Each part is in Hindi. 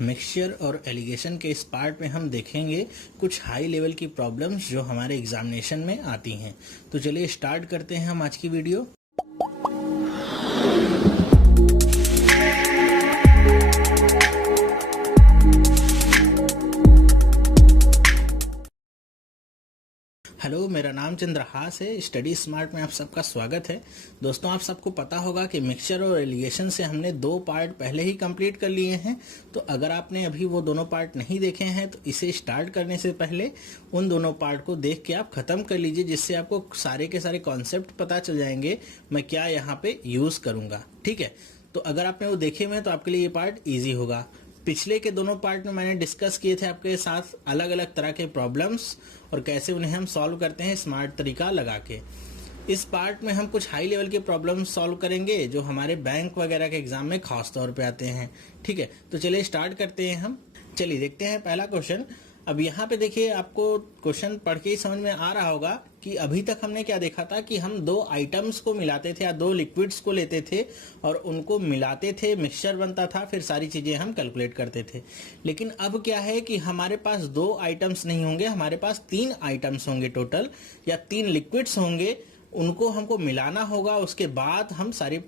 मिक्सचर और एलिगेशन के इस पार्ट में हम देखेंगे कुछ हाई लेवल की प्रॉब्लम्स जो हमारे एग्जामिनेशन में आती हैं। तो चलिए स्टार्ट करते हैं हम आज की वीडियो। हेलो, मेरा नाम चंद्रहास है। स्टडी स्मार्ट में आप सबका स्वागत है। दोस्तों, आप सबको पता होगा कि मिक्सचर और एलिगेशन से हमने 2 पार्ट पहले ही कंप्लीट कर लिए हैं। तो अगर आपने अभी वो दोनों पार्ट नहीं देखे हैं तो इसे स्टार्ट करने से पहले उन दोनों पार्ट को देख के आप खत्म कर लीजिए, जिससे आपको सारे के सारे कॉन्सेप्ट पता चल जाएंगे मैं क्या यहाँ पे यूज करूंगा। ठीक है, तो अगर आपने वो देखे हुए हैं तो आपके लिए ये पार्ट ईजी होगा। पिछले के दोनों पार्ट में मैंने डिस्कस किए थे आपके साथ अलग अलग तरह के प्रॉब्लम्स और कैसे उन्हें हम सॉल्व करते हैं स्मार्ट तरीका लगा के। इस पार्ट में हम कुछ हाई लेवल के प्रॉब्लम्स सॉल्व करेंगे जो हमारे बैंक वगैरह के एग्जाम में खास तौर पे आते हैं। ठीक है, तो चलिए स्टार्ट करते हैं हम। चलिए देखते हैं पहला क्वेश्चन। अब यहाँ पे देखिए, आपको क्वेश्चन पढ़ के ही समझ में आ रहा होगा कि अभी तक हमने क्या देखा था कि हम 2 आइटम्स को मिलाते थे या 2 लिक्विड्स को लेते थे और उनको मिलाते थे, मिक्सचर बनता था, फिर सारी चीजें हम कैलकुलेट करते थे। लेकिन अब क्या है कि हमारे पास 2 आइटम्स नहीं होंगे, हमारे पास 3 आइटम्स होंगे टोटल, या 3 लिक्विड्स होंगे। उनको हमको मिलाना होगा, उसके बाद हम सारी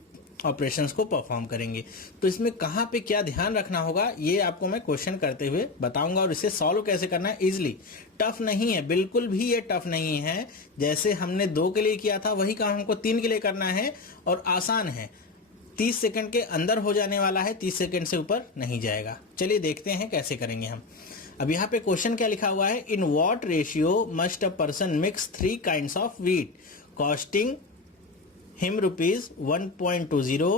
ऑपरेशंस को परफॉर्म करेंगे। तो इसमें कहाँ पे क्या ध्यान रखना होगा ये आपको मैं क्वेश्चन करते हुए बताऊंगा, और इसे सॉल्व कैसे करना है इजिली। टफ नहीं है, बिल्कुल भी ये टफ नहीं है। जैसे हमने 2 के लिए किया था वही काम हमको 3 के लिए करना है, और आसान है। 30 सेकंड के अंदर हो जाने वाला है, 30 सेकंड से ऊपर नहीं जाएगा। चलिए देखते हैं कैसे करेंगे हम। अब यहाँ पे क्वेश्चन क्या लिखा हुआ है, in what ratio must a person mix 3 kinds of wheat costing him rupees 1.20,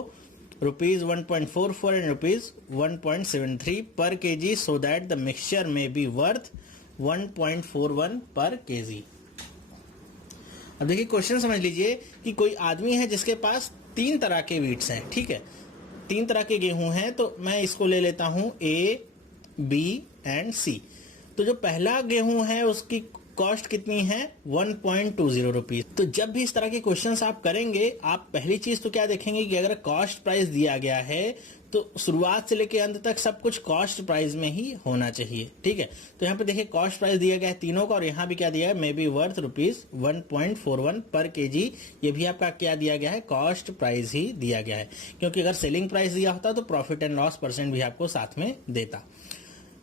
rupees 1.44 and rupees 1.73 per kg so that the mixture may be worth 1.41 per kg। अब देखिए क्वेश्चन समझ लीजिए कि कोई आदमी है जिसके पास 3 तरह के वीट्स हैं। ठीक है, 3 तरह के गेहूं हैं, तो मैं इसको ले लेता हूं A, B एंड C। तो जो पहला गेहूं है उसकी कॉस्ट कितनी है, 1.20 रुपीज। तो जब भी इस तरह के क्वेश्चंस आप करेंगे, आप पहली चीज तो क्या देखेंगे कि अगर कॉस्ट प्राइस दिया गया है तो शुरुआत से लेकर अंत तक सब कुछ कॉस्ट प्राइस में ही होना चाहिए। ठीक है, तो यहाँ पे देखिए कॉस्ट प्राइस दिया गया है तीनों का, और यहाँ भी क्या दिया है, मे बी वर्थ रुपीज 1.41 पर केजी। ये भी आपका क्या दिया गया है, कॉस्ट प्राइस ही दिया गया है, क्योंकि अगर सेलिंग प्राइस दिया होता तो प्रॉफिट एंड लॉस परसेंट भी आपको साथ में देता।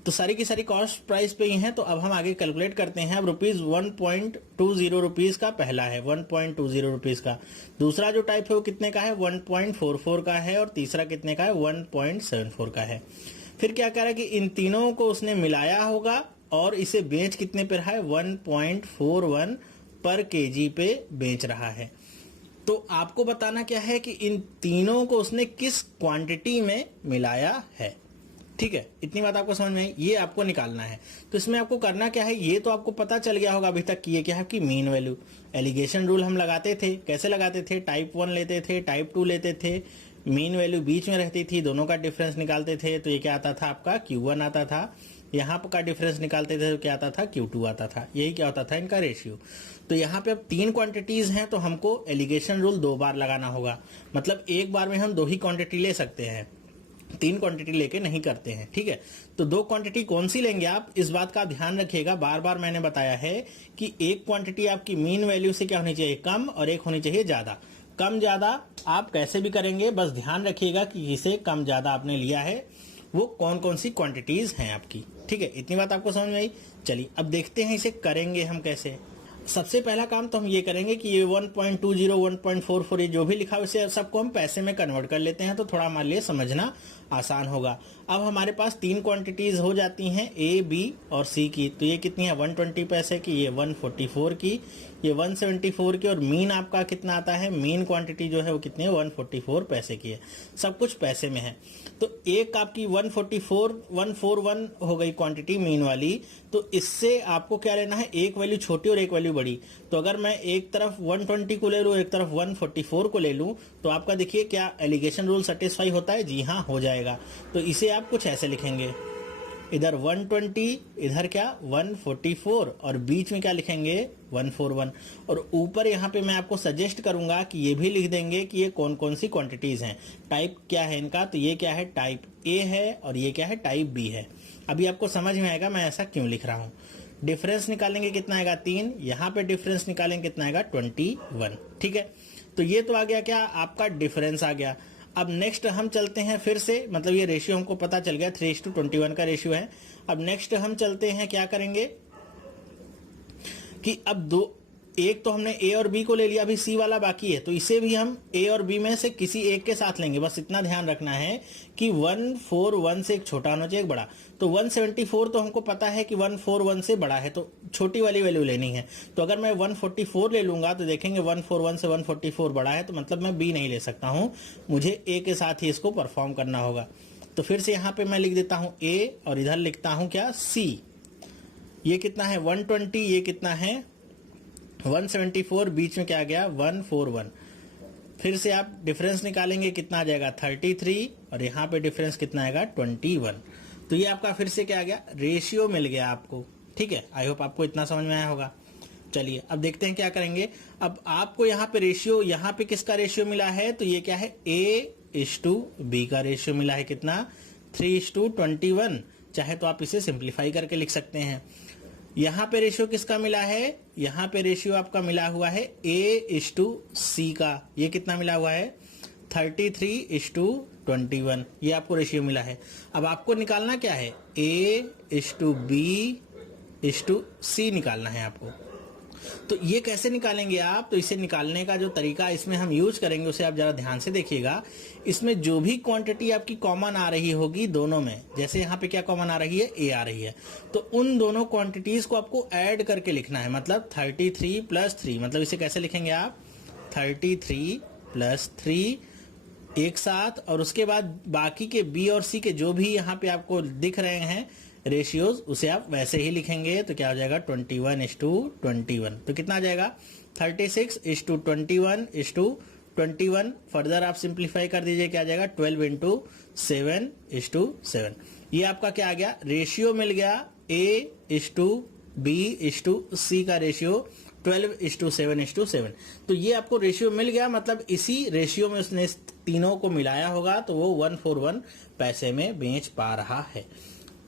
तो सारी की सारी कॉस्ट प्राइस पे ही है। तो अब हम आगे कैलकुलेट करते हैं। अब रुपीज 1.20 रुपीज का पहला है, 1.20 रुपीज का। दूसरा जो टाइप है वो कितने का है, 1.44 का है, और तीसरा कितने का है, 1.74 का है। फिर क्या कह रहा है कि इन तीनों को उसने मिलाया होगा और इसे बेच कितने पे रहा है, 1.41 पर केजी पे बेच रहा है। तो आपको बताना क्या है कि इन तीनों को उसने किस क्वांटिटी में मिलाया है। ठीक है, इतनी बात आपको समझ में आई, ये आपको निकालना है। तो इसमें आपको करना क्या है, ये तो आपको पता चल गया होगा अभी तक कि ये क्या है, कि मीन वैल्यू। एलिगेशन रूल हम लगाते थे, कैसे लगाते थे, टाइप 1 लेते थे, टाइप 2 लेते थे, मीन वैल्यू बीच में रहती थी, दोनों का डिफरेंस निकालते थे। तो ये क्या आता था आपका, Q1 आता था। यहाँ पर का डिफरेंस निकालते थे तो क्या आता था, Q2 आता था। यही क्या होता था, इनका रेशियो। तो यहाँ पे अब 3 क्वांटिटीज हैं, तो हमको एलिगेशन रूल 2 बार लगाना होगा। मतलब एक बार में हम 2 ही क्वांटिटी ले सकते हैं, 3 क्वांटिटी लेके नहीं करते हैं। ठीक है, तो 2 क्वांटिटी कौन सी लेंगे आप, इस बात का ध्यान रखिएगा। बार बार मैंने बताया है कि एक क्वांटिटी आपकी मीन वैल्यू से क्या होनी चाहिए, कम, और एक होनी चाहिए ज्यादा। कम ज्यादा आप कैसे भी करेंगे, बस ध्यान रखिएगा कि जिसे कम ज्यादा आपने लिया है वो कौन कौन सी क्वांटिटीज हैं आपकी। ठीक है, इतनी बात आपको समझ में आई। चलिए अब देखते हैं इसे करेंगे हम कैसे। सबसे पहला काम तो हम ये करेंगे कि ये 1.20, 1.44 ये जो भी लिखा है उसे सबको हम पैसे में कन्वर्ट कर लेते हैं, तो थोड़ा हमारे लिए समझना आसान होगा। अब हमारे पास 3 क्वांटिटीज हो जाती हैं, A, B और C की। तो ये कितनी है, 120 पैसे की, ये 144 की, ये 174 की, और मीन आपका कितना आता है, मीन क्वांटिटी जो है वो कितनी है, 144 पैसे की है। सब कुछ पैसे में है। तो एक आपकी 141 हो गई क्वांटिटी मीन वाली। तो इससे आपको क्या लेना है, एक वैल्यू छोटी और एक वैल्यू बड़ी। तो अगर मैं एक तरफ 120 को ले लूँ, एक तरफ 144 को ले लूँ, तो आपका देखिए क्या एलिगेशन रूल सेटिस्फाई होता है, जी हाँ हो जाएगा। तो इसे आप कुछ ऐसे लिखेंगे, इधर 120, इधर क्या 144, और बीच में क्या लिखेंगे 141। और ऊपर यहाँ पे मैं आपको सजेस्ट करूंगा कि ये भी लिख देंगे कि ये कौन कौन सी क्वांटिटीज हैं, टाइप क्या है इनका। तो ये क्या है, टाइप ए है, और ये क्या है, टाइप बी है। अभी आपको समझ में आएगा मैं ऐसा क्यों लिख रहा हूँ। डिफरेंस निकालेंगे कितना आएगा 3, यहाँ पे डिफरेंस निकालेंगे कितना आएगा 21। ठीक है, तो ये तो आ गया क्या आपका डिफरेंस आ गया। अब नेक्स्ट हम चलते हैं फिर से, मतलब ये रेशियो हमको पता चल गया 3:21 का रेशियो है। अब नेक्स्ट हम चलते हैं, क्या करेंगे कि अब एक तो हमने ए और बी को ले लिया, अभी सी वाला बाकी है, तो इसे भी हम ए और बी में से किसी एक के साथ लेंगे। बस इतना ध्यान रखना है कि 141 से एक छोटा होना चाहिए, एक बड़ा। तो 174 तो हमको पता है कि 141 से बड़ा है, तो छोटी वाली वैल्यू लेनी है। तो अगर मैं 144 ले लूंगा तो देखेंगे 141 से 144 बड़ा है, तो मतलब मैं बी नहीं ले सकता हूं, मुझे ए के साथ ही इसको परफॉर्म करना होगा। तो फिर से यहां पे मैं लिख देता हूं ए, और इधर लिखता हूं क्या, सी। ये कितना है 120, ये कितना है 174, बीच में क्या आ गया 141। फिर से आप डिफरेंस निकालेंगे, कितना आ जाएगा 33, और यहाँ पे डिफरेंस कितना आएगा 21। तो ये आपका फिर से क्या आ गया, रेशियो मिल गया आपको। ठीक है, आई होप आपको इतना समझ में आया होगा। चलिए अब देखते हैं क्या करेंगे। अब आपको यहाँ पे रेशियो, यहाँ पे किसका रेशियो मिला है, तो ये क्या है A:B का रेशियो मिला है, कितना 3:21। चाहे तो आप इसे सिंप्लीफाई करके लिख सकते हैं। यहाँ पे रेशियो किसका मिला है, यहाँ पे रेशियो आपका मिला हुआ है A:C का। ये कितना मिला हुआ है 33:21, ये आपको रेशियो मिला है। अब आपको निकालना क्या है, A:B:C निकालना है आपको। तो ये कैसे निकालेंगे आप, तो इसे निकालने का जो तरीका इसमें हम यूज करेंगे उसे आप जरा ध्यान से देखिएगा। इसमें जो भी क्वांटिटी आपकी कॉमन आ रही होगी दोनों में, जैसे यहाँ पे क्या कॉमन आ रही है, ए आ रही है, तो उन दोनों क्वांटिटीज को आपको ऐड करके लिखना है। मतलब 33 + 3, मतलब इसे कैसे लिखेंगे आप 33 + 3 एक साथ, और उसके बाद बाकी के बी और सी के जो भी यहाँ पे आपको दिख रहे हैं रेशियोज, उसे आप वैसे ही लिखेंगे। तो क्या हो जाएगा 21:21। तो कितना आ जाएगा 36:21:21। फर्दर आप सिंप्लीफाई कर दीजिए, क्या आ जाएगा 12:7:7। ये आपका क्या आ गया, रेशियो मिल गया A:B:C का रेशियो 12:7:7। तो ये आपको रेशियो मिल गया, मतलब इसी रेशियो में उसने तीनों को मिलाया होगा, तो वो 141 पैसे में बेच पा रहा है।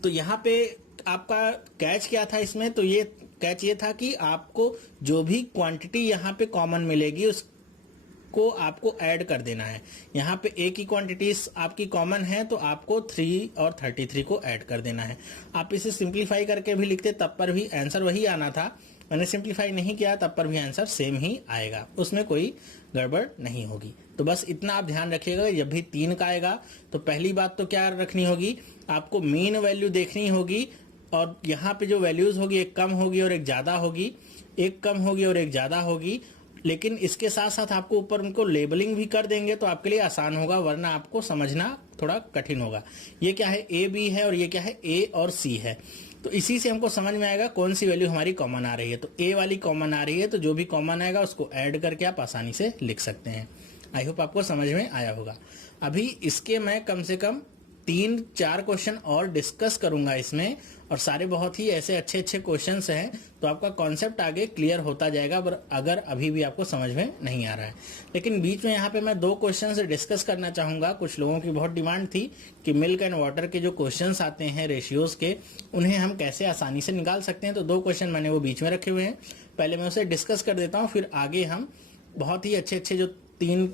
तो यहाँ पे आपका कैच क्या था इसमें, तो ये कैच ये था कि आपको जो भी क्वांटिटी यहाँ पे कॉमन मिलेगी उसको आपको ऐड कर देना है। यहाँ पे एक ही क्वांटिटी आपकी कॉमन है, तो आपको 3 और 33 को ऐड कर देना है। आप इसे सिंप्लीफाई करके भी लिखते तब पर भी आंसर वही आना था, मैंने सिंप्लीफाई नहीं किया तब पर भी आंसर सेम ही आएगा, उसमें कोई गड़बड़ नहीं होगी। तो बस इतना आप ध्यान रखिएगा, जब भी 3 का आएगा तो पहली बात तो क्या रखनी होगी, आपको मीन वैल्यू देखनी होगी, और यहाँ पे जो वैल्यूज होगी एक कम होगी और एक ज्यादा होगी, एक कम होगी और एक ज्यादा होगी। लेकिन इसके साथ साथ आपको ऊपर उनको लेबलिंग भी कर देंगे तो आपके लिए आसान होगा, वरना आपको समझना थोड़ा कठिन होगा। ये क्या है A-B है, और ये क्या है A और C है। तो इसी से हमको समझ में आएगा कौन सी वैल्यू हमारी कॉमन आ रही है। तो A वाली कॉमन आ रही है, तो जो भी कॉमन आएगा उसको ऐड करके आप आसानी से लिख सकते हैं। आई होप आपको समझ में आया होगा। अभी इसके मैं कम से कम 3-4 क्वेश्चन और डिस्कस करूंगा इसमें, और सारे बहुत ही ऐसे अच्छे अच्छे क्वेश्चंस हैं, तो आपका कॉन्सेप्ट आगे क्लियर होता जाएगा। पर अगर अभी भी आपको समझ में नहीं आ रहा है, लेकिन बीच में यहाँ पे मैं 2 क्वेश्चंस डिस्कस करना चाहूंगा। कुछ लोगों की बहुत डिमांड थी कि मिल्क एंड वाटर के जो क्वेश्चंस आते हैं रेशियोज के, उन्हें हम कैसे आसानी से निकाल सकते हैं। तो 2 क्वेश्चन मैंने वो बीच में रखे हुए हैं, पहले मैं उसे डिस्कस कर देता हूँ, फिर आगे हम बहुत ही अच्छे अच्छे जो 3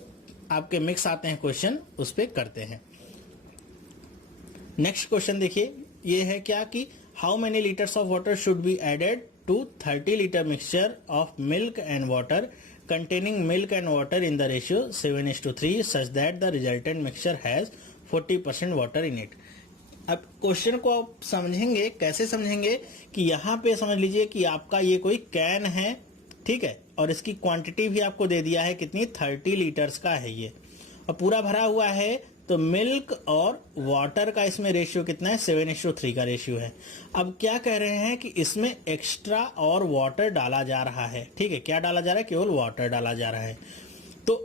आपके मिक्स आते हैं क्वेश्चन उस पर करते हैं। नेक्स्ट क्वेश्चन देखिए, ये है क्या कि how many litres of water should be added to 30 litre mixture of milk and water containing milk and water in the ratio 7:3 such that the resultant mixture has 40% water in it. अब क्वेश्चन को आप समझेंगे, कैसे समझेंगे कि यहाँ पे समझ लीजिए कि आपका ये कोई कैन है, ठीक है, और इसकी क्वांटिटी भी आपको दे दिया है कितनी, 30 लीटर्स का है ये, और पूरा भरा हुआ है। तो मिल्क और वाटर का इसमें रेशियो कितना है, 7:3 का रेशियो है। अब क्या कह रहे हैं कि इसमें एक्स्ट्रा और वाटर डाला जा रहा है, ठीक है, क्या डाला जा रहा है, केवल वाटर डाला जा रहा है। तो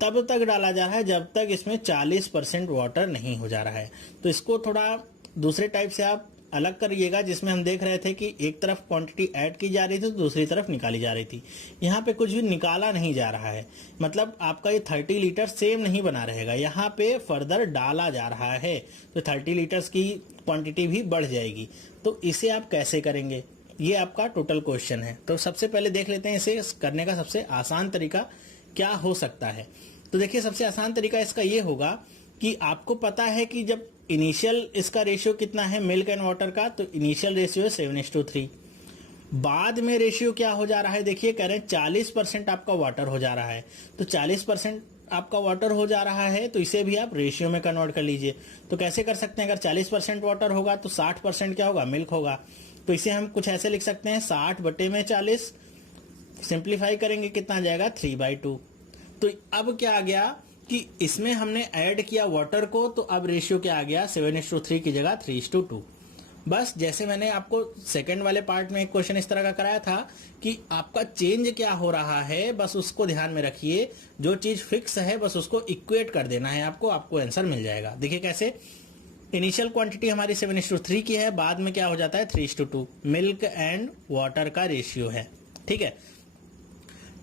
तब तक डाला जा रहा है जब तक इसमें 40% वाटर नहीं हो जा रहा है। तो इसको थोड़ा दूसरे टाइप से आप अलग करिएगा, जिसमें हम देख रहे थे कि एक तरफ क्वांटिटी ऐड की जा रही थी तो दूसरी तरफ निकाली जा रही थी। यहाँ पे कुछ भी निकाला नहीं जा रहा है, मतलब आपका ये 30 लीटर सेम नहीं बना रहेगा, यहाँ पे फर्दर डाला जा रहा है तो 30 लीटर्स की क्वांटिटी भी बढ़ जाएगी। तो इसे आप कैसे करेंगे, ये आपका टोटल क्वेश्चन है। तो सबसे पहले देख लेते हैं इसे करने का सबसे आसान तरीका क्या हो सकता है। तो देखिए, सबसे आसान तरीका इसका ये होगा कि आपको पता है कि जब इनिशियल इसका रेशियो कितना है मिल्क एंड वाटर का, तो इनिशियल रेशियो है 7:3। बाद में रेशियो क्या हो जा रहा है, देखिए कह रहे हैं 40% आपका वाटर हो जा रहा है। तो 40% आपका वाटर हो जा रहा है तो इसे भी आप रेशियो में कन्वर्ट कर लीजिए। तो कैसे कर सकते हैं, अगर 40% वाटर होगा तो 60% क्या होगा, मिल्क होगा। तो इसे हम कुछ ऐसे लिख सकते हैं 60/40, सिंप्लीफाई करेंगे कितना आ जाएगा 3/2। तो अब क्या आ गया कि इसमें हमने ऐड किया वाटर को, तो अब रेशियो क्या आ गया 7:3 की जगह 3:2। बस जैसे मैंने आपको सेकंड वाले पार्ट में एक क्वेश्चन इस तरह का कराया था कि आपका चेंज क्या हो रहा है, बस उसको ध्यान में रखिए। जो चीज फिक्स है बस उसको इक्वेट कर देना है आपको आंसर मिल जाएगा। देखिए कैसे, इनिशियल क्वांटिटी हमारी 7:3 की है, बाद में क्या हो जाता है 3:2, मिल्क एंड वाटर का रेशियो है। ठीक है,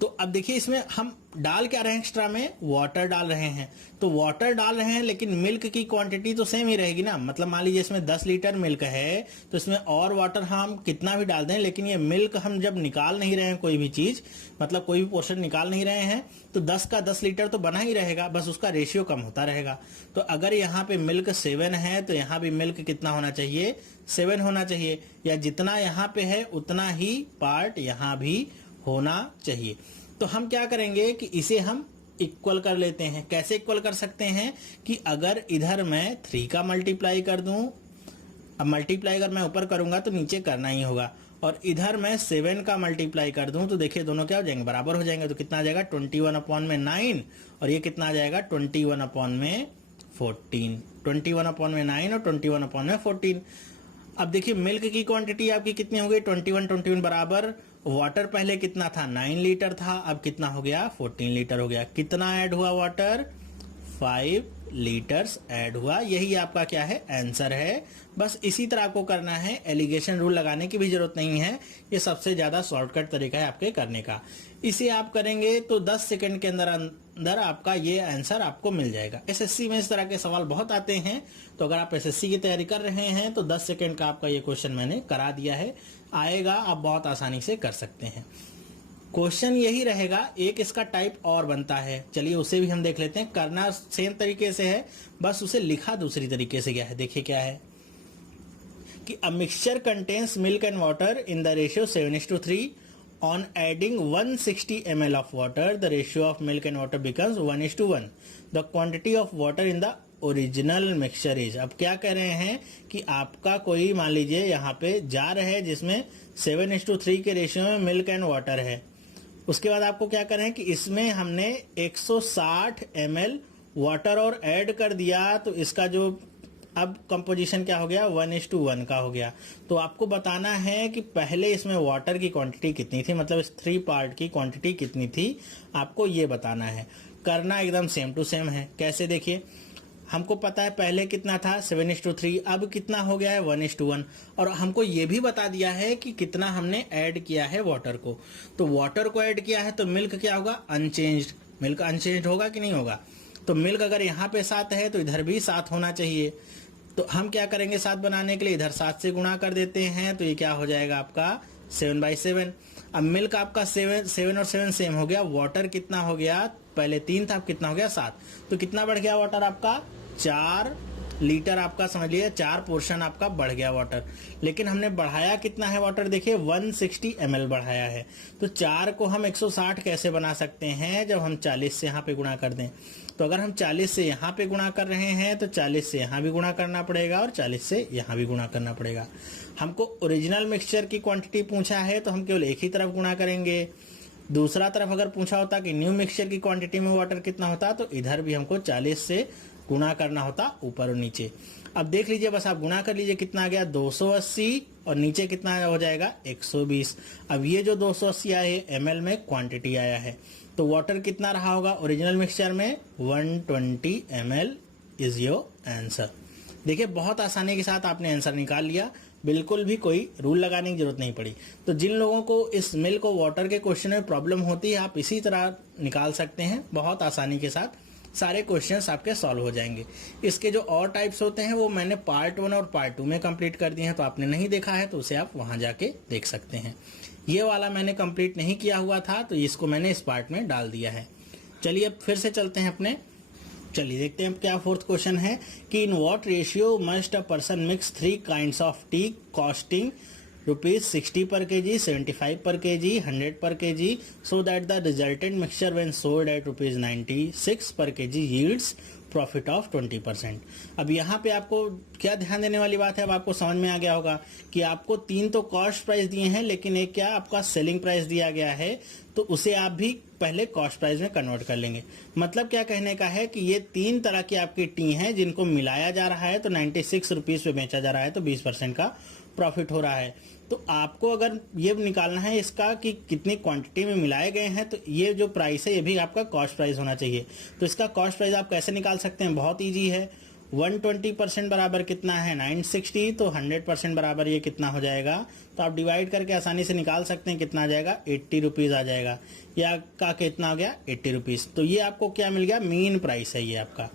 तो अब देखिए इसमें हम डाल क्या रहे हैं, एक्स्ट्रा में वाटर डाल रहे हैं। तो वाटर डाल रहे हैं लेकिन मिल्क की क्वांटिटी तो सेम ही रहेगी ना। मतलब मान लीजिए इसमें 10 लीटर मिल्क है तो इसमें और वाटर हम कितना भी डाल दें, लेकिन ये मिल्क हम जब निकाल नहीं रहे हैं कोई भी चीज, मतलब कोई भी पोर्शन निकाल नहीं रहे हैं, तो 10 का 10 लीटर तो बना ही रहेगा, बस उसका रेशियो कम होता रहेगा। तो अगर यहाँ पे मिल्क 7 है तो यहाँ भी मिल्क कितना होना चाहिए, 7 होना चाहिए, या जितना यहाँ पे है उतना ही पार्ट यहाँ भी होना चाहिए। तो हम क्या करेंगे कि इसे हम इक्वल कर लेते हैं। कैसे इक्वल कर सकते हैं कि अगर इधर मैं 3 का मल्टीप्लाई कर दूं, अब मल्टीप्लाई अगर मैं ऊपर करूंगा तो नीचे करना ही होगा, और इधर मैं 7 का मल्टीप्लाई कर दूं तो देखिए दोनों क्या हो जाएंगे, बराबर हो जाएंगे। तो कितना आ जाएगा 21/9, और ये कितना आ जाएगा 21/14, 21/9 और 21/14। अब देखिए मिल्क की क्वांटिटी आपकी कितनी हो गई 21 बराबर, वाटर पहले कितना था 9 लीटर था, अब कितना हो गया 14 लीटर हो गया। कितना ऐड हुआ वाटर, 5 लीटर्स ऐड हुआ। यही आपका क्या है, आंसर है। बस इसी तरह आपको करना है, एलिगेशन रूल लगाने की भी जरूरत नहीं है। ये सबसे ज्यादा शॉर्टकट तरीका है आपके करने का। इसे आप करेंगे तो 10 सेकंड के अंदर आपका ये आंसर आपको मिल जाएगा। एसएससी में इस तरह के सवाल बहुत आते हैं, तो अगर आप एसएससी की तैयारी कर रहे हैं तो 10 सेकंड का आपका ये क्वेश्चन मैंने करा दिया है, आएगा, आप बहुत आसानी से कर सकते हैं। क्वेश्चन यही रहेगा, एक इसका टाइप और बनता है, चलिए उसे भी हम देख लेते हैं। करना सेम तरीके से है, बस उसे लिखा दूसरी तरीके से गया है। देखिए क्या है कि a mixture contains milk and water in the ratio 7:3। On adding 160 ml of water, the ratio of milk and water becomes 1:1. The quantity of water in the original mixture is. अब क्या कह रहे हैं कि आपका कोई मान लीजिए यहाँ पे जार है जिसमें 7:3 के रेशियो में मिल्क एंड वाटर है। उसके बाद आपको क्या कर रहे हैं कि इसमें हमने 160 ml वाटर और ऐड कर दिया, तो इसका जो अब कंपोजिशन क्या हो गया 1:1 का हो गया। तो आपको बताना है कि पहले इसमें वाटर की क्वांटिटी कितनी थी, मतलब इस 3 पार्ट की क्वांटिटी कितनी थी, आपको ये बताना है। करना एकदम सेम टू सेम है। कैसे, देखिए हमको पता है पहले कितना था 7:3, अब कितना हो गया है 1:1, और हमको ये भी बता दिया है कि कितना हमने ऐड किया है वाटर को। तो वाटर को ऐड किया है तो मिल्क क्या होगा, अनचेंज्ड। मिल्क अनचेंज्ड होगा कि नहीं होगा, तो मिल्क अगर यहाँ पे 7 है तो इधर भी 7 होना चाहिए। तो हम क्या करेंगे 7 बनाने के लिए, इधर 7 से गुणा कर देते हैं, तो ये क्या हो जाएगा आपका 7/7। अब मिल्क आपका 7 और 7 सेम हो गया, वाटर कितना हो गया, पहले 3 था अब कितना हो गया 7, तो कितना बढ़ गया वाटर आपका 4 लीटर, आपका समझ लीजिए 4 पोर्शन आपका बढ़ गया वाटर। लेकिन हमने बढ़ाया कितना है वाटर, देखिए 160 ml बढ़ाया है। तो 4 को हम 160 कैसे बना सकते हैं, जब हम 40 से यहाँ पे गुणा कर दें। तो अगर हम 40 से यहाँ पे गुणा कर रहे हैं तो 40 से यहाँ भी गुणा करना पड़ेगा और 40 से यहाँ भी गुणा करना पड़ेगा। हमको ओरिजिनल मिक्सचर की क्वांटिटी पूछा है तो हम केवल एक ही तरफ गुणा करेंगे। दूसरा तरफ अगर पूछा होता कि न्यू मिक्सचर की क्वांटिटी में वाटर कितना होता, तो इधर भी हमको 40 से गुणा करना होता ऊपर और नीचे। अब देख लीजिए, बस आप गुणा कर लीजिए, कितना आ गया 280, और नीचे कितना हो जाएगा 120। अब ये जो 280 आए ml में क्वांटिटी आया है, तो वाटर कितना रहा होगा ओरिजिनल मिक्सचर में 120 ml इज योर आंसर। देखिए बहुत आसानी के साथ आपने आंसर निकाल लिया, बिल्कुल भी कोई रूल लगाने की जरूरत नहीं पड़ी। तो जिन लोगों को इस मिल्क और वाटर के क्वेश्चन में प्रॉब्लम होती है, आप इसी तरह निकाल सकते हैं, बहुत आसानी के साथ सारे क्वेश्चंस आपके सॉल्व हो जाएंगे। इसके जो और टाइप्स होते हैं वो मैंने पार्ट 1 और पार्ट 2 में कंप्लीट कर दिए हैं, तो आपने नहीं देखा है तो उसे आप वहां जाके देख सकते हैं। ये वाला मैंने कंप्लीट नहीं किया हुआ था तो इसको मैंने इस पार्ट में डाल दिया है। चलिए अब फिर से चलते हैं अपने, चलिए देखते हैं क्या फोर्थ क्वेश्चन है कि in what ratio must a person mix 3 kinds of T costing ₹60 per kg, 75 per kg, 100 per kg, so that the resultant mixture when sold at ₹96 per kg yields profit of 20%। अब यहाँ पे आपको क्या ध्यान देने वाली बात है, अब आपको समझ में आ गया होगा कि आपको 3 तो कॉस्ट प्राइस दिए हैं, लेकिन एक क्या आपका सेलिंग प्राइस दिया गया है, तो उसे आप भी पहले कॉस्ट प्राइस में कन्वर्ट कर लेंगे। मतलब क्या कहने का है कि ये 3 तरह की आपकी टी हैं जिनको मिलाया जा रहा है, तो 96 रुपीज पे बेचा जा रहा है, तो 20% का प्रॉफिट हो रहा है। तो आपको अगर ये निकालना है इसका कि कितनी क्वांटिटी में मिलाए गए हैं, तो ये जो प्राइस है ये भी आपका कॉस्ट प्राइस होना चाहिए। तो इसका कॉस्ट प्राइस आप कैसे निकाल सकते हैं, बहुत इजी है। 120% बराबर कितना है 960, तो 100% बराबर ये कितना हो जाएगा, तो आप डिवाइड करके आसानी से निकाल सकते हैं कितना आ जाएगा, 80 रुपीज आ जाएगा। या का कितना हो गया 80 रुपीज। तो ये आपको क्या मिल गया, मीन प्राइस है ये आपका।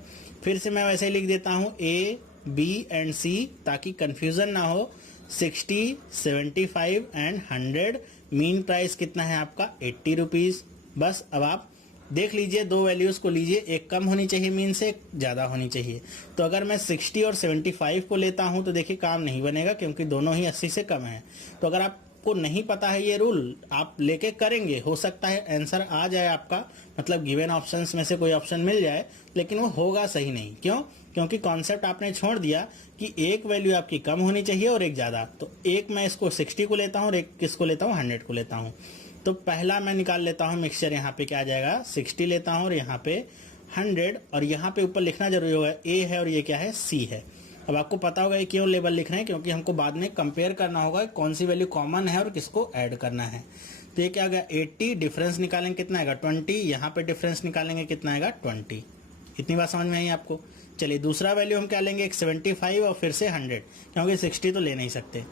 फिर से मैं वैसे ही लिख देता हूँ A, B एंड C ताकि कंफ्यूजन ना हो। 60, 75 एंड 100, मीन प्राइस कितना है आपका 80 रुपीज। बस अब आप देख लीजिए, दो वैल्यूज को लीजिए, एक कम होनी चाहिए मीन से, एक ज्यादा होनी चाहिए। तो अगर मैं 60 और 75 को लेता हूं तो देखिए काम नहीं बनेगा क्योंकि दोनों ही 80 से कम है। तो अगर आपको नहीं पता है ये रूल, आप लेके करेंगे, हो सकता है आंसर आ जाए आपका, मतलब गिवन ऑप्शंस में से कोई ऑप्शन मिल जाए, लेकिन वो होगा सही नहीं। क्यों? क्योंकि कॉन्सेप्ट आपने छोड़ दिया कि एक वैल्यू आपकी कम होनी चाहिए और एक ज्यादा। तो एक मैं इसको 60 को लेता हूँ और एक किसको लेता हूँ 100 को लेता हूँ। तो पहला मैं निकाल लेता हूँ मिक्सचर, यहाँ पे क्या आ जाएगा 60 लेता हूँ और यहाँ पे 100, और यहाँ पे ऊपर लिखना जरूरी होगा A है और ये क्या है C है। अब आपको पता होगा ये क्यों लेबल लिख रहे हैं, क्योंकि हमको बाद में कंपेयर करना होगा कौन सी वैल्यू कॉमन है और किसको ऐड करना है। तो ये क्या आ गया 80, डिफरेंस निकालेंगे कितना आएगा 20, यहाँ पे डिफरेंस निकालेंगे कितना आएगा 20। इतनी बात समझ में आई आपको। चलिए दूसरा वैल्यू हम क्या लेंगे, एक 75 और फिर से 100, क्योंकि 60 तो ले नहीं सकते।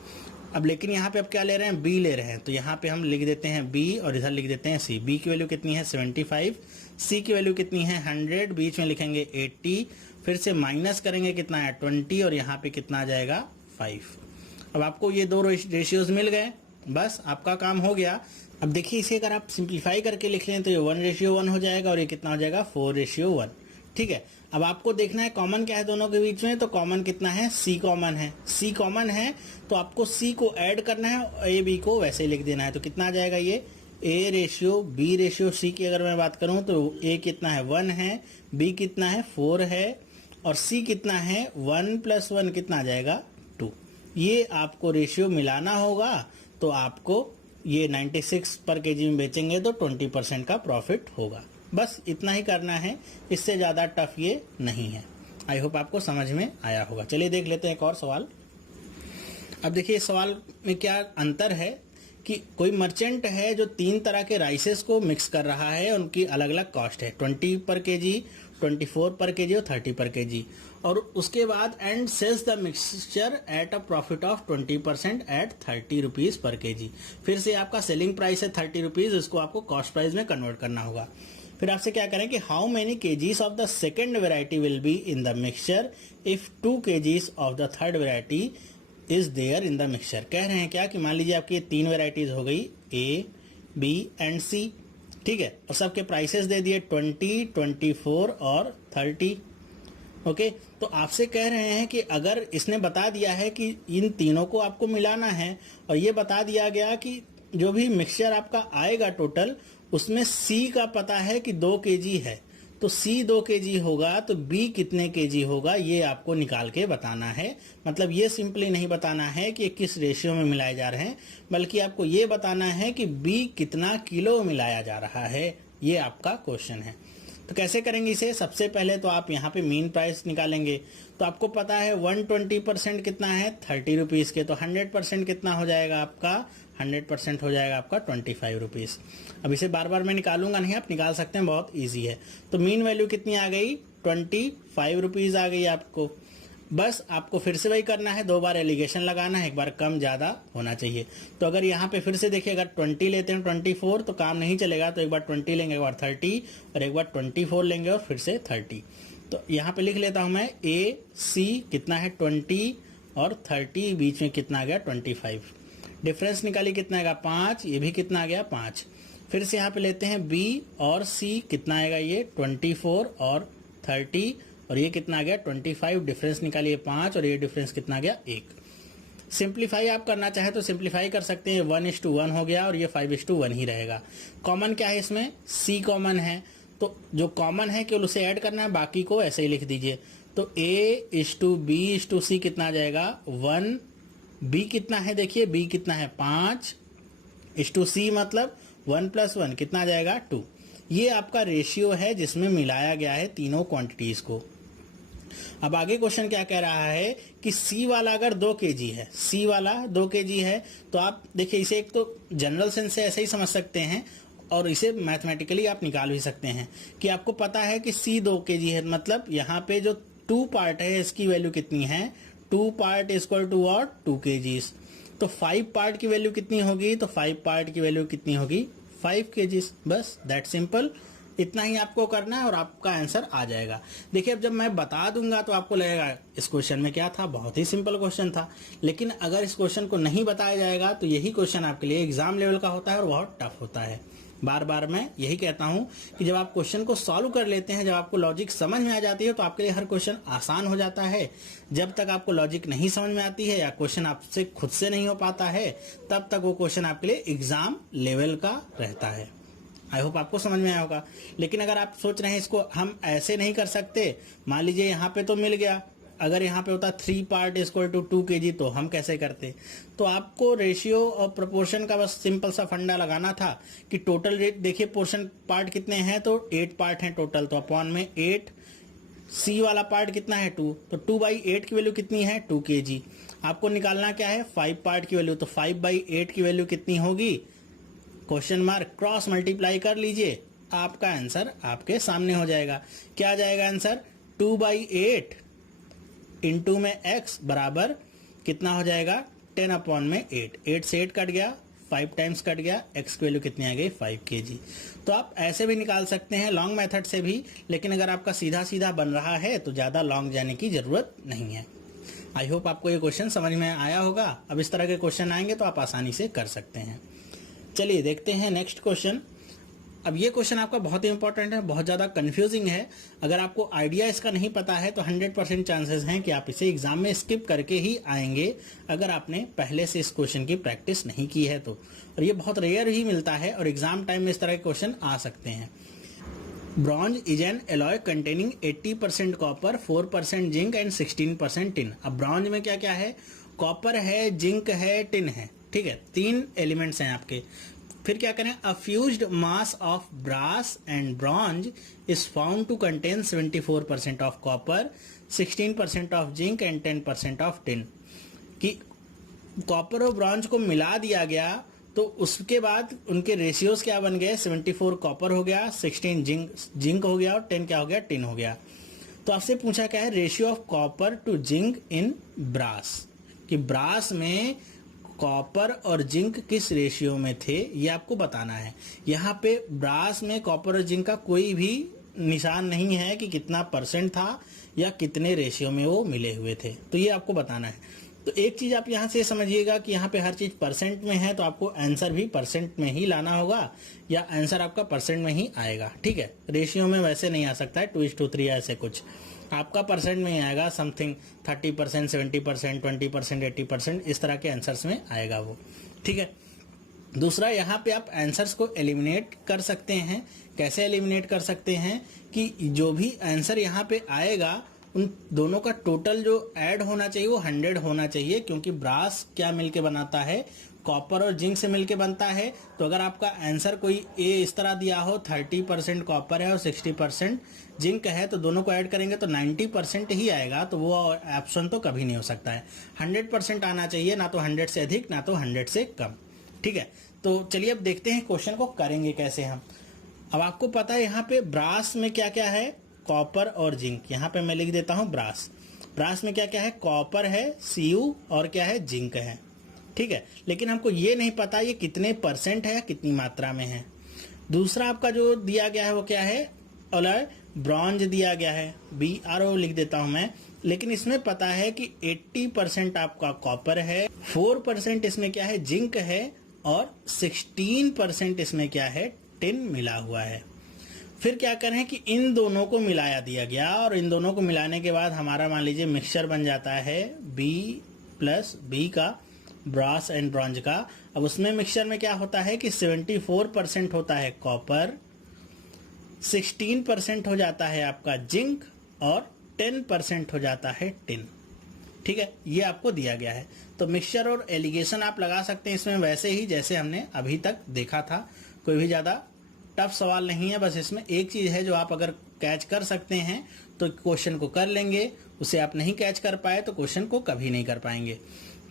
अब लेकिन यहाँ पे अब क्या ले रहे हैं, बी ले रहे हैं, तो यहाँ पे हम लिख देते हैं बी और इधर लिख देते हैं सी। बी की वैल्यू कितनी है 75, सी की वैल्यू कितनी है 100, बीच में लिखेंगे 80, फिर से माइनस करेंगे कितना है 20 और यहाँ पे कितना आ जाएगा 5। अब आपको ये दो रेशियोज मिल गए, बस आपका काम हो गया। अब देखिए इसे अगर आप सिंप्लीफाई करके लिख लें तो ये 1:1 हो जाएगा और ये कितना हो जाएगा 4:1। ठीक है, अब आपको देखना है कॉमन क्या है दोनों के बीच में, तो कॉमन कितना है, सी कॉमन है। सी कॉमन है तो आपको सी को ऐड करना है, ए बी को वैसे ही लिख देना है। तो कितना आ जाएगा ये A:B:C की अगर मैं बात करूं तो A कितना है 1 है, B कितना है 4 है और C कितना है 1 + 1 कितना आ जाएगा 2। ये आपको रेशियो मिलाना होगा, तो आपको ये 96 पर केजी में बेचेंगे तो 20% का प्रॉफिट होगा। बस इतना ही करना है, इससे ज़्यादा टफ ये नहीं है। आई होप आपको समझ में आया होगा। चलिए देख लेते हैं एक और सवाल। अब देखिए इस सवाल में क्या अंतर है कि कोई मर्चेंट है जो 3 तरह के राइसेस को मिक्स कर रहा है, उनकी अलग अलग कॉस्ट है 20 पर केजी, 24 पर केजी और 30 पर केजी, और उसके बाद and sells the mixture at a profit of 20% at 30 rupees per KG. फिर से आपका सेलिंग प्राइस है 30 रुपीज, इसको आपको कॉस्ट प्राइस में कन्वर्ट करना होगा। फिर आपसे क्या करें कि how many KGs of the second variety will be in the mixture if 2 KGs of the third variety is there in the mixture. कह रहे हैं क्या कि मान लीजिए आपकी 3 वेराइटीज हो गई A, B एंड C, ठीक है, और सबके प्राइसेस दे दिए 20, 24 और 30। ओके, तो आपसे कह रहे हैं कि अगर इसने बता दिया है कि इन तीनों को आपको मिलाना है और ये बता दिया गया कि जो भी मिक्सचर आपका आएगा टोटल उसमें C का पता है कि 2 केजी है, तो C 2 केजी होगा तो B कितने केजी होगा ये आपको निकाल के बताना है। मतलब ये सिंपली नहीं बताना है कि किस रेशियो में मिलाए जा रहे हैं, बल्कि आपको ये बताना है कि B कितना किलो मिलाया जा रहा है, ये आपका क्वेश्चन है। तो कैसे करेंगे इसे, सबसे पहले तो आप यहाँ पे मीन प्राइस निकालेंगे। तो आपको पता है 120% कितना है 30 रुपीज के, तो 100% कितना हो जाएगा आपका, 100% हो जाएगा आपका 25 रुपीज। अब इसे बार बार मैं निकालूंगा नहीं, आप निकाल सकते हैं, बहुत इजी है। तो मीन वैल्यू कितनी आ गई 25 रुपीज आ गई आपको। बस आपको फिर से वही करना है, 2 बार एलिगेशन लगाना है, एक बार कम ज़्यादा होना चाहिए। तो अगर यहाँ पे फिर से देखिए, अगर 20 लेते हैं 24 तो काम नहीं चलेगा, तो एक बार 20 लेंगे, एक बार 30 और एक बार 24 लेंगे और फिर से 30। तो यहाँ पे लिख लेता हूँ मैं ए सी कितना है 20 और 30 बीच में कितना आ गया 25। डिफरेंस निकाली कितना आएगा 5, ये भी कितना आ गया 5। फिर से यहाँ पे लेते हैं बी और सी कितना आएगा ये 24 और 30 और ये कितना आ गया 25। डिफरेंस निकालिए 5 और ये डिफरेंस कितना आ गया 1। सिंप्लीफाई आप करना चाहे तो सिंप्लीफाई कर सकते हैं, 1:1 हो गया और ये 5:1 ही रहेगा। कॉमन क्या है इसमें, सी कॉमन है, तो जो कॉमन है केवल उसे ऐड करना है, बाकी को ऐसे ही लिख दीजिए। तो A:B:C कितना आ जाएगा 1, B कितना है देखिए, B कितना है 5:C मतलब 1 + 1 कितना आ जाएगा 2। ये आपका रेशियो है जिसमें मिलाया गया है तीनों क्वांटिटीज को। अब आगे क्वेश्चन क्या कह रहा है कि C वाला अगर 2 kg है, C वाला 2 kg है, तो आप देखिए इसे एक तो जनरल सेंस से ऐसे ही समझ सकते हैं और इसे मैथमेटिकली आप निकाल भी सकते हैं कि आपको पता है कि C 2 kg है, मतलब यहाँ पे जो 2 पार्ट है इसकी वैल्यू कितनी है 2 पार्ट इक्वल टू और 2 kgs। तो 5 पार्ट की वैल्यू कितनी होगी, तो 5 पार्ट की वैल्यू कितनी होगी 5 kgs। बस दैट सिंपल, इतना ही आपको करना है और आपका आंसर आ जाएगा। देखिए अब जब मैं बता दूंगा तो आपको लगेगा इस क्वेश्चन में क्या था, बहुत ही सिंपल क्वेश्चन था। लेकिन अगर इस क्वेश्चन को नहीं बताया जाएगा तो यही क्वेश्चन आपके लिए एग्जाम लेवल का होता है और बहुत टफ होता है। बार बार मैं यही कहता हूं कि जब आप क्वेश्चन को सॉल्व कर लेते हैं, जब आपको लॉजिक समझ में आ जाती है तो आपके लिए हर क्वेश्चन आसान हो जाता है। जब तक आपको लॉजिक नहीं समझ में आती है या क्वेश्चन आपसे खुद से नहीं हो पाता है, तब तक वो क्वेश्चन आपके लिए एग्जाम लेवल का रहता है। आई होप आपको समझ में आया होगा। लेकिन अगर आप सोच रहे हैं इसको हम ऐसे नहीं कर सकते, मान लीजिए यहाँ पे तो मिल गया, अगर यहाँ पे होता 3 पार्ट इक्वल टू 2 kg तो हम कैसे करते। तो आपको रेशियो और प्रोपोर्शन का बस सिंपल सा फंडा लगाना था कि टोटल रेट देखिए पोर्शन पार्ट कितने हैं, तो 8 पार्ट हैं टोटल, तो अपॉन में 8। सी वाला पार्ट कितना है 2, तो 2/8 की वैल्यू कितनी है 2 kg। आपको निकालना क्या है 5 पार्ट की वैल्यू, तो 5/8 की वैल्यू कितनी होगी क्वेश्चन मार्क, क्रॉस मल्टीप्लाई कर लीजिए, आपका आंसर आपके सामने हो जाएगा। क्या आ जाएगा आंसर 2/8 इंटू में x बराबर कितना हो जाएगा 10/8। 8 से 8 कट गया, 5 टाइम्स कट गया, x की वैल्यू कितनी आ गई 5 kg। तो आप ऐसे भी निकाल सकते हैं लॉन्ग मेथड से भी, लेकिन अगर आपका सीधा सीधा बन रहा है तो ज़्यादा लॉन्ग जाने की ज़रूरत नहीं है। आई होप आपको ये क्वेश्चन समझ में आया होगा। अब इस तरह के क्वेश्चन आएंगे तो आप आसानी से कर सकते हैं। चलिए देखते हैं नेक्स्ट क्वेश्चन। अब ये क्वेश्चन आपका बहुत ही इंपॉर्टेंट है, बहुत ज़्यादा कंफ्यूजिंग है। अगर आपको आइडिया इसका नहीं पता है तो 100% चांसेस हैं कि आप इसे एग्जाम में स्किप करके ही आएंगे, अगर आपने पहले से इस क्वेश्चन की प्रैक्टिस नहीं की है तो। और ये बहुत रेयर ही मिलता है और एग्जाम टाइम में इस तरह के क्वेश्चन आ सकते हैं। Bronze is an alloy containing 80% copper, 4% zinc and 16% tin. अब ब्रॉन्ज में क्या क्या है, कॉपर है, जिंक है, टिन है, ठीक है, 3 एलिमेंट्स हैं आपके। फिर क्या करें, a fused mass of brass and bronze is found to contain 74% of copper, 16% of zinc and 10% of tin. कि कॉपर और ब्रॉन्ज को मिला दिया गया तो उसके बाद उनके रेशियोज क्या बन गए, 74 कॉपर हो गया, 16 जिंक हो गया और 10 क्या हो गया, टिन हो गया। तो आपसे पूछा क्या है, ratio of copper to zinc in brass, कि ब्रास में कॉपर और जिंक किस रेशियो में थे ये आपको बताना है। यहाँ पे ब्रास में कॉपर और जिंक का कोई भी निशान नहीं है कि कितना परसेंट था या कितने रेशियो में वो मिले हुए थे, तो ये आपको बताना है। तो एक चीज आप यहाँ से समझिएगा कि यहाँ पे हर चीज परसेंट में है, तो आपको आंसर भी परसेंट में ही लाना होगा या आंसर आपका परसेंट में ही आएगा, ठीक है। रेशियो में वैसे नहीं आ सकता है 2:3 ऐसे कुछ, आपका परसेंट में ही आएगा, समथिंग 30%, 70%, 20%, 80% इस तरह के आंसर्स में आएगा वो, ठीक है। दूसरा, यहाँ पे आप आंसर्स को एलिमिनेट कर सकते हैं। कैसे एलिमिनेट कर सकते हैं कि जो भी आंसर यहाँ पे आएगा उन दोनों का टोटल जो ऐड होना चाहिए वो 100 होना चाहिए, क्योंकि ब्रास क्या मिलके बनाता है, कॉपर और जिंक से मिलके बनता है। तो अगर आपका आंसर कोई ए इस तरह दिया हो, 30% कॉपर है और 60% जिंक है, तो दोनों को ऐड करेंगे तो 90% ही आएगा, तो वो ऑप्शन तो कभी नहीं हो सकता है। 100% आना चाहिए, ना तो 100 से अधिक ना तो 100 से कम, ठीक है। तो चलिए अब देखते हैं क्वेश्चन को करेंगे कैसे हम। अब आपको पता है यहाँ पे ब्रास में क्या क्या है, कॉपर और जिंक। यहाँ पे मैं लिख देता हूँ ब्रास। ब्रास में क्या क्या है, कॉपर है, Cu और क्या है, जिंक है, ठीक है। लेकिन हमको ये नहीं पता ये कितने परसेंट है या कितनी मात्रा में है। दूसरा आपका जो दिया गया है वो क्या है, अलॉय ब्रॉन्ज दिया गया है, BRO लिख देता हूं मैं। लेकिन इसमें पता है कि 80% आपका कॉपर है, 4% इसमें क्या है, जिंक है, और 16% इसमें क्या है, टिन मिला हुआ है। फिर क्या करें कि इन दोनों को मिलाया दिया गया, और इन दोनों को मिलाने के बाद हमारा मान लीजिए मिक्सचर बन जाता है B+B का, ब्रास एंड ब्रॉन्ज का। अब उसमें मिक्सचर में क्या होता है कि 74% होता है कॉपर, 16% हो जाता है आपका जिंक, और 10% हो जाता है टिन, ठीक है। ये आपको दिया गया है। तो मिक्सचर और एलिगेशन आप लगा सकते हैं इसमें वैसे ही जैसे हमने अभी तक देखा था, कोई भी ज़्यादा टफ सवाल नहीं है। बस इसमें एक चीज़ है जो आप अगर कैच कर सकते हैं तो क्वेश्चन को कर लेंगे, उसे आप नहीं कैच कर पाए तो क्वेश्चन को कभी नहीं कर पाएंगे।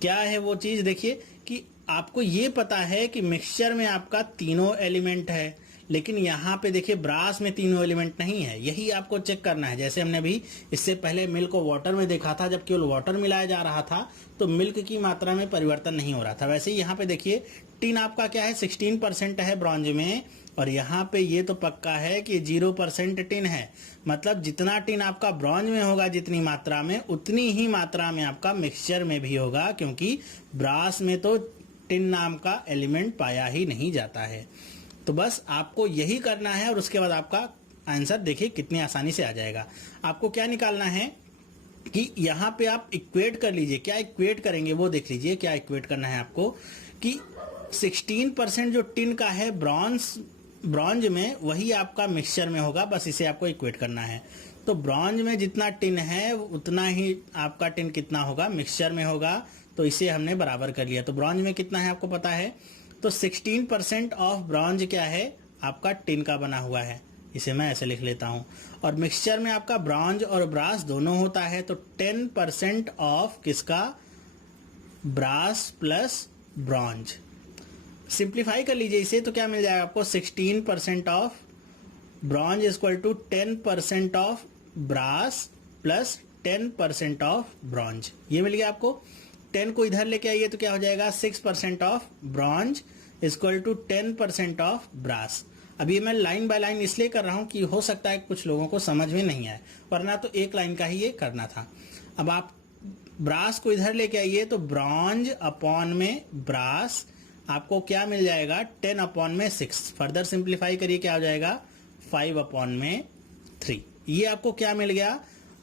क्या है वो चीज़, देखिए कि आपको ये पता है कि मिक्सचर में आपका तीनों एलिमेंट है, लेकिन यहाँ पे देखिए ब्रास में तीनों एलिमेंट नहीं है। यही आपको चेक करना है। जैसे हमने अभी इससे पहले मिल्क को वाटर में देखा था, जब केवल वाटर मिलाया जा रहा था तो मिल्क की मात्रा में परिवर्तन नहीं हो रहा था। वैसे ही यहाँ पे देखिए टिन आपका क्या है, 16% है ब्रॉन्ज में, और यहाँ पे ये तो पक्का है कि 0% टिन है। मतलब जितना टिन आपका ब्रॉन्ज में होगा जितनी मात्रा में, उतनी ही मात्रा में आपका मिक्सचर में भी होगा, क्योंकि ब्रास में तो टिन नाम का एलिमेंट पाया ही नहीं जाता है। तो बस आपको यही करना है, और उसके बाद आपका आंसर देखिए कितनी आसानी से आ जाएगा। आपको क्या निकालना है कि यहाँ पे आप इक्वेट कर लीजिए। क्या इक्वेट करेंगे वो देख लीजिए। क्या इक्वेट करना है आपको कि 16% जो टिन का है ब्रॉन्ज में, वही आपका मिक्सचर में होगा। बस इसे आपको इक्वेट करना है। तो ब्रॉन्ज में जितना टिन है उतना ही आपका टिन कितना होगा, मिक्सचर में होगा। तो इसे हमने बराबर कर लिया। तो ब्रॉन्ज में कितना है आपको पता है, तो 16% ऑफ ब्रॉन्ज क्या है, आपका टिन का बना हुआ है। इसे मैं ऐसे लिख लेता हूं। और मिक्सचर में आपका ब्रॉन्ज और ब्रास दोनों होता है, तो 10% ऑफ किसका, ब्रास प्लस ब्रॉन्ज। सिंप्लीफाई कर लीजिए इसे, तो क्या मिल जाएगा आपको, 16% of bronze is equal to 10% of brass plus 10% of bronze. ये मिल गया आपको। 10 को इधर लेके आइए तो क्या हो जाएगा, 6% of bronze is equal to 10% of brass. अभी मैं लाइन बाय लाइन इसलिए कर रहा हूं कि हो सकता है कुछ लोगों को समझ में नहीं आए, वरना तो एक लाइन का ही ये करना था। अब आप ब्रास को इधर लेके आइए तो ब्रॉन्ज अपॉन में ब्रास आपको क्या मिल जाएगा, 10 अपॉन में 6। फर्दर सिंप्लीफाई करिए, क्या हो जाएगा, 5 अपॉन में 3। ये आपको क्या मिल गया,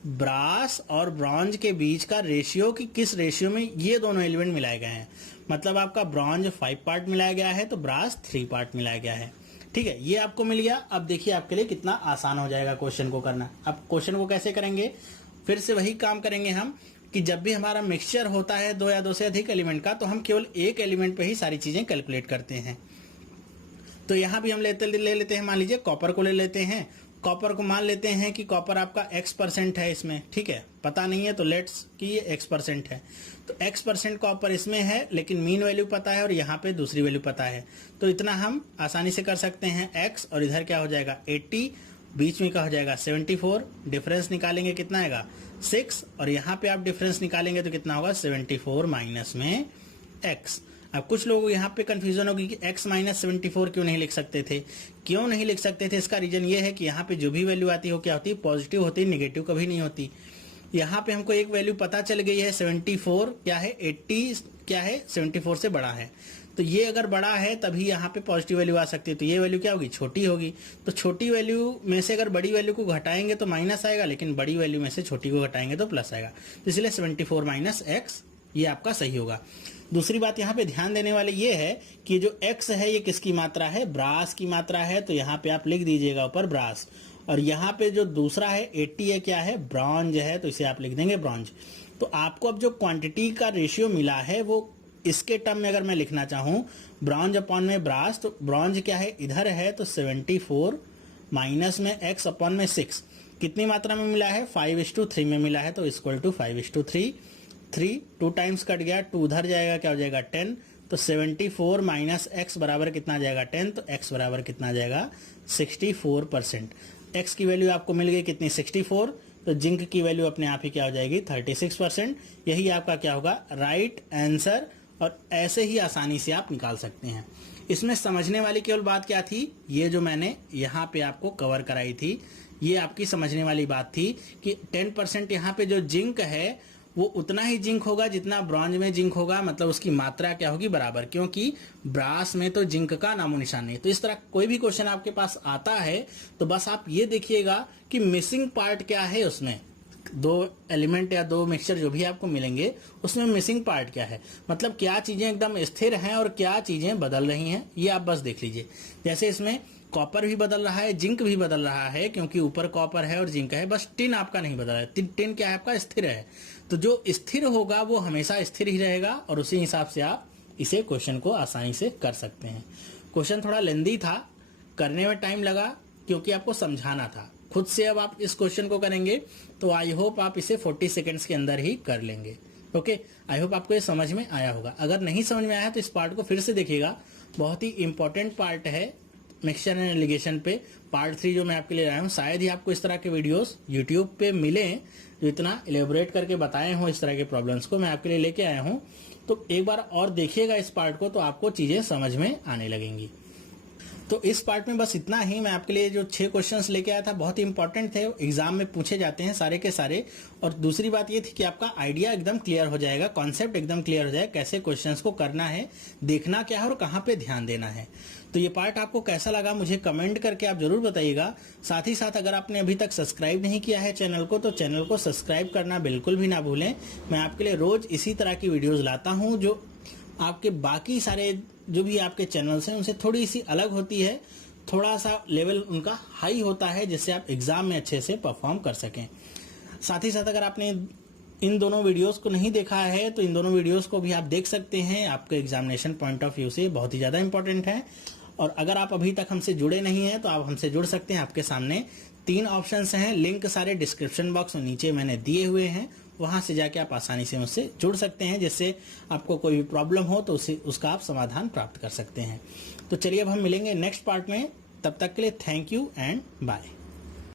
ब्रास और ब्रॉन्ज के बीच का रेशियो, कि किस रेशियो में ये दोनों एलिमेंट मिलाए गए हैं। मतलब आपका ब्रॉन्ज 5 पार्ट मिलाया गया है तो ब्रास 3 पार्ट मिलाया गया है। ठीक है, ये आपको मिल गया। अब देखिए आपके लिए कितना आसान हो जाएगा क्वेश्चन को करना। अब क्वेश्चन को कैसे करेंगे, फिर से वही काम करेंगे हम कि जब भी हमारा मिक्सचर होता है 2 या 2 से अधिक एलिमेंट का, तो हम केवल एक एलिमेंट पे ही सारी चीजें कैलकुलेट करते हैं। तो यहां भी हम ले लेते हैं, मान लीजिए कॉपर को ले लेते हैं। कॉपर को मान लेते हैं कि कॉपर आपका X% है इसमें, ठीक है। पता नहीं है तो लेट्स कि ये X% है, तो X% कॉपर इसमें है, लेकिन मीन वैल्यू पता है और यहाँ पे दूसरी वैल्यू पता है। तो इतना हम आसानी से कर सकते हैं, X और इधर क्या हो जाएगा 80, बीच में क्या हो जाएगा 74। डिफरेंस निकालेंगे कितना आएगा 6, और यहाँ पे आप डिफरेंस निकालेंगे तो कितना होगा 74 माइनस में X। अब कुछ लोगों को यहाँ पे कंफ्यूजन होगी कि x माइनस 74 क्यों नहीं लिख सकते थे। क्यों नहीं लिख सकते थे, इसका रीजन ये है कि यहाँ पे जो भी वैल्यू आती हो क्या होती है, पॉजिटिव होती है, निगेटिव कभी नहीं होती। यहाँ पे हमको एक वैल्यू पता चल गई है 74 क्या है, 80 क्या है, 74 से बड़ा है। तो ये अगर बड़ा है तभी यहाँ पे पॉजिटिव वैल्यू आ सकती है। तो ये वैल्यू क्या होगी, छोटी होगी। तो छोटी वैल्यू में से अगर बड़ी वैल्यू को घटाएंगे तो माइनस आएगा, लेकिन बड़ी वैल्यू में से छोटी को घटाएंगे तो प्लस आएगा। तो इसलिए 74 माइनस x ये आपका सही होगा। दूसरी बात यहाँ पे ध्यान देने वाली ये है कि जो x है ये किसकी मात्रा है, ब्रास की मात्रा है। तो यहाँ पे आप लिख दीजिएगा ऊपर ब्रास, और यहाँ पे जो दूसरा है 80 है क्या है, ब्रॉन्ज है, तो इसे आप लिख देंगे ब्रॉन्ज। तो आपको अब जो क्वांटिटी का रेशियो मिला है वो इसके टर्म में अगर मैं लिखना चाहूँ, ब्रॉन्ज अपॉन में ब्रास, तो ब्रॉन्ज क्या है इधर है, तो 74 माइनस में x अपॉन में 6 कितनी मात्रा में मिला है, 5:3 में मिला है। तो इक्वल टू 5:3, 3 2 टाइम्स कट गया, 2 उधर जाएगा, क्या हो जाएगा 10। तो 74 माइनस x बराबर कितना आ जाएगा 10, तो x बराबर कितना आ जाएगा 64%। x की वैल्यू आपको मिल गई कितनी 64, तो जिंक की वैल्यू अपने आप ही क्या हो जाएगी 36%। यही आपका क्या होगा राइट आंसर, और ऐसे ही आसानी से आप निकाल सकते हैं। इसमें समझने वाली केवल बात क्या थी, ये जो मैंने यहाँ पे आपको कवर कराई थी, ये आपकी समझने वाली बात थी कि 10% यहाँ पे जो जिंक है वो उतना ही जिंक होगा जितना ब्रॉन्ज में जिंक होगा, मतलब उसकी मात्रा क्या होगी बराबर, क्योंकि ब्रास में तो जिंक का नामो निशान नहीं। तो इस तरह कोई भी क्वेश्चन आपके पास आता है तो बस आप ये देखिएगा कि मिसिंग पार्ट क्या है, उसमें दो एलिमेंट या दो मिक्सचर जो भी आपको मिलेंगे उसमें मिसिंग पार्ट क्या है, मतलब क्या चीजें एकदम स्थिर हैं और क्या चीजें बदल रही हैं, ये आप बस देख लीजिए। जैसे इसमें कॉपर भी बदल रहा है, जिंक भी बदल रहा है, क्योंकि ऊपर कॉपर है और जिंक है, बस टिन आपका नहीं बदल रहा है। टिन क्या है आपका स्थिर है, तो जो स्थिर होगा वो हमेशा स्थिर ही रहेगा, और उसी हिसाब से आप इसे क्वेश्चन को आसानी से कर सकते हैं। क्वेश्चन थोड़ा लेंदी था, करने में टाइम लगा क्योंकि आपको समझाना था। खुद से अब आप इस क्वेश्चन को करेंगे तो आई होप आप इसे 40 सेकेंड्स के अंदर ही कर लेंगे। ओके, आई होप आपको ये समझ में आया होगा। अगर नहीं समझ में आया तो इस पार्ट को फिर से देखिएगा, बहुत ही इंपॉर्टेंट पार्ट है मिक्सचर एंड एलिगेशन पे। पार्ट 3 जो मैं आपके लिए लाया हूँ, शायद ही आपको इस तरह के वीडियोस यूट्यूब पे मिले जो इतना इलेबोरेट करके बताए हों इस तरह के प्रॉब्लम्स को, मैं आपके लिए लेके आया हूँ। तो एक बार और देखिएगा इस पार्ट को, तो आपको चीजें समझ में आने लगेंगी। तो इस पार्ट में बस इतना ही। मैं आपके लिए जो 6 क्वेश्चंस लेके आया था बहुत ही इंपॉर्टेंट थे, एग्जाम में पूछे जाते हैं सारे के सारे। और दूसरी बात ये थी कि आपका आइडिया एकदम क्लियर हो जाएगा, कॉन्सेप्ट एकदम क्लियर हो जाएगा, कैसे क्वेश्चंस को करना है, देखना क्या है और कहाँ पे ध्यान देना है। तो ये पार्ट आपको कैसा लगा मुझे कमेंट करके आप जरूर बताइएगा। साथ ही साथ अगर आपने अभी तक सब्सक्राइब नहीं किया है चैनल को, तो चैनल को सब्सक्राइब करना बिल्कुल भी ना भूलें। मैं आपके लिए रोज इसी तरह की वीडियोज लाता हूँ जो आपके बाकी सारे जो भी आपके चैनल्स हैं उनसे थोड़ी सी अलग होती है, थोड़ा सा लेवल उनका हाई होता है, जिससे आप एग्जाम में अच्छे से परफॉर्म कर सकें। साथ ही साथ अगर आपने इन दोनों वीडियोस को नहीं देखा है तो इन दोनों वीडियोस को भी आप देख सकते हैं, आपके एग्जामिनेशन पॉइंट ऑफ व्यू से बहुत ही ज़्यादा इंपॉर्टेंट है। और अगर आप अभी तक हमसे जुड़े नहीं हैं तो आप हमसे जुड़ सकते हैं। आपके सामने 3 ऑप्शंस हैं, लिंक सारे डिस्क्रिप्शन बॉक्स में नीचे मैंने दिए हुए हैं, वहां से जाके आप आसानी से मुझसे जुड़ सकते हैं, जिससे आपको कोई भी प्रॉब्लम हो तो उसका आप समाधान प्राप्त कर सकते हैं। तो चलिए अब हम मिलेंगे नेक्स्ट पार्ट में, तब तक के लिए थैंक यू एंड बाय।